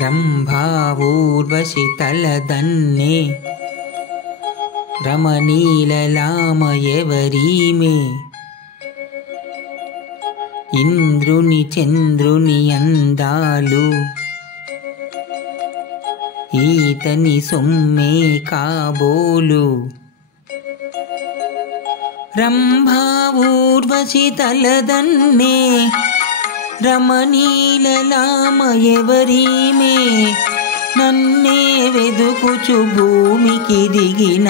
రంభా ఊర్వశి తలదన్నే రమణీలలామ ఎవరీమే ఇంద్రుని చంద్రుని అందాలు ఈతని సొమ్మే కాబోలు రంభా ఊర్వశి తలదన్నే రమణీలలామ ఎవరీమే నన్నే వెదుకుచు భూమికి దిగిన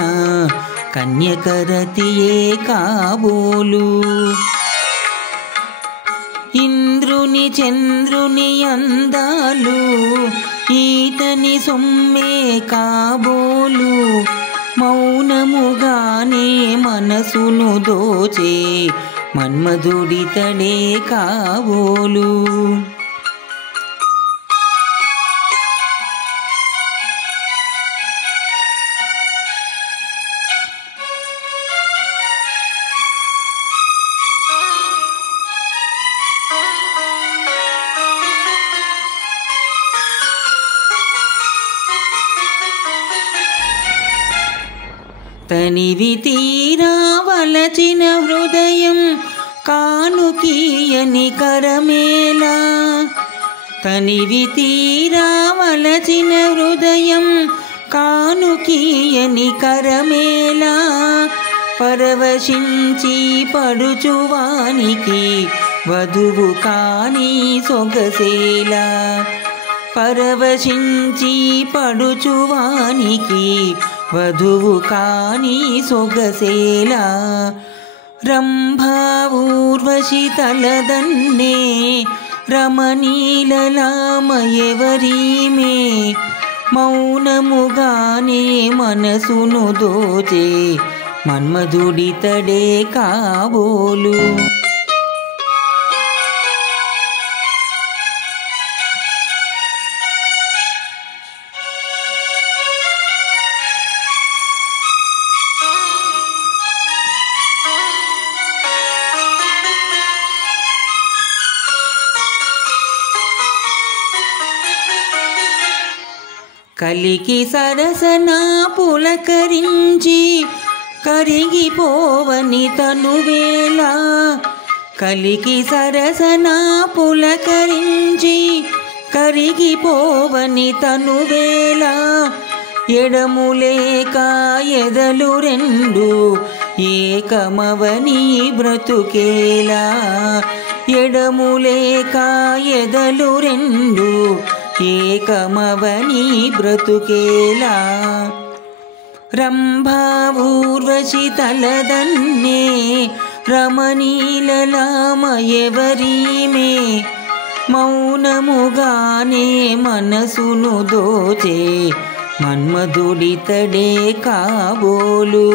కన్యకరతియే కాబోలు ఇంద్రుని చంద్రుని అందాలు ఈతని సొమ్మే కాబోలు మౌనముగానే మనసును దోచే మన్మధుడితడే కాబోలు తనివి తీరా వలచిన హృదయం కానుకీయని కరమేలా తనివి తీరా వలచిన హృదయం కానుకీయని కరమేలా పరవశించి పడుచువానికి వధువు కాని సొగసేలా పరవశించి పడుచువానికి వధువు కాని సొగసేలా రంభా ఊర్వశి తలదన్నే రమణీలలామ ఎవరీమే మౌనముగానే మనసును దోచే మన్మధుడితడే కాబోలు కలికి సరసన పులకరించి కరిగిపోవని తనువేళ కలికి సరసన పులకరించి కరిగిపోవని తనువేళ ఎడములేక ఎదలు రెండు ఏకమవని బ్రతుకేలా ఎడములేక ఎదలు రెండు ఏకమవని బ్రతుకేలా రంభా ఊర్వశి తలదన్నే రమణీలలామ ఎవరీమే మౌనముగానే మనసును దోచే మన్మధుడితడే కాబోలు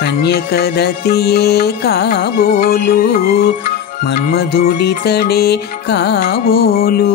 కన్యకరతియే కాబోలు మన్మధుడితడే కాబోలు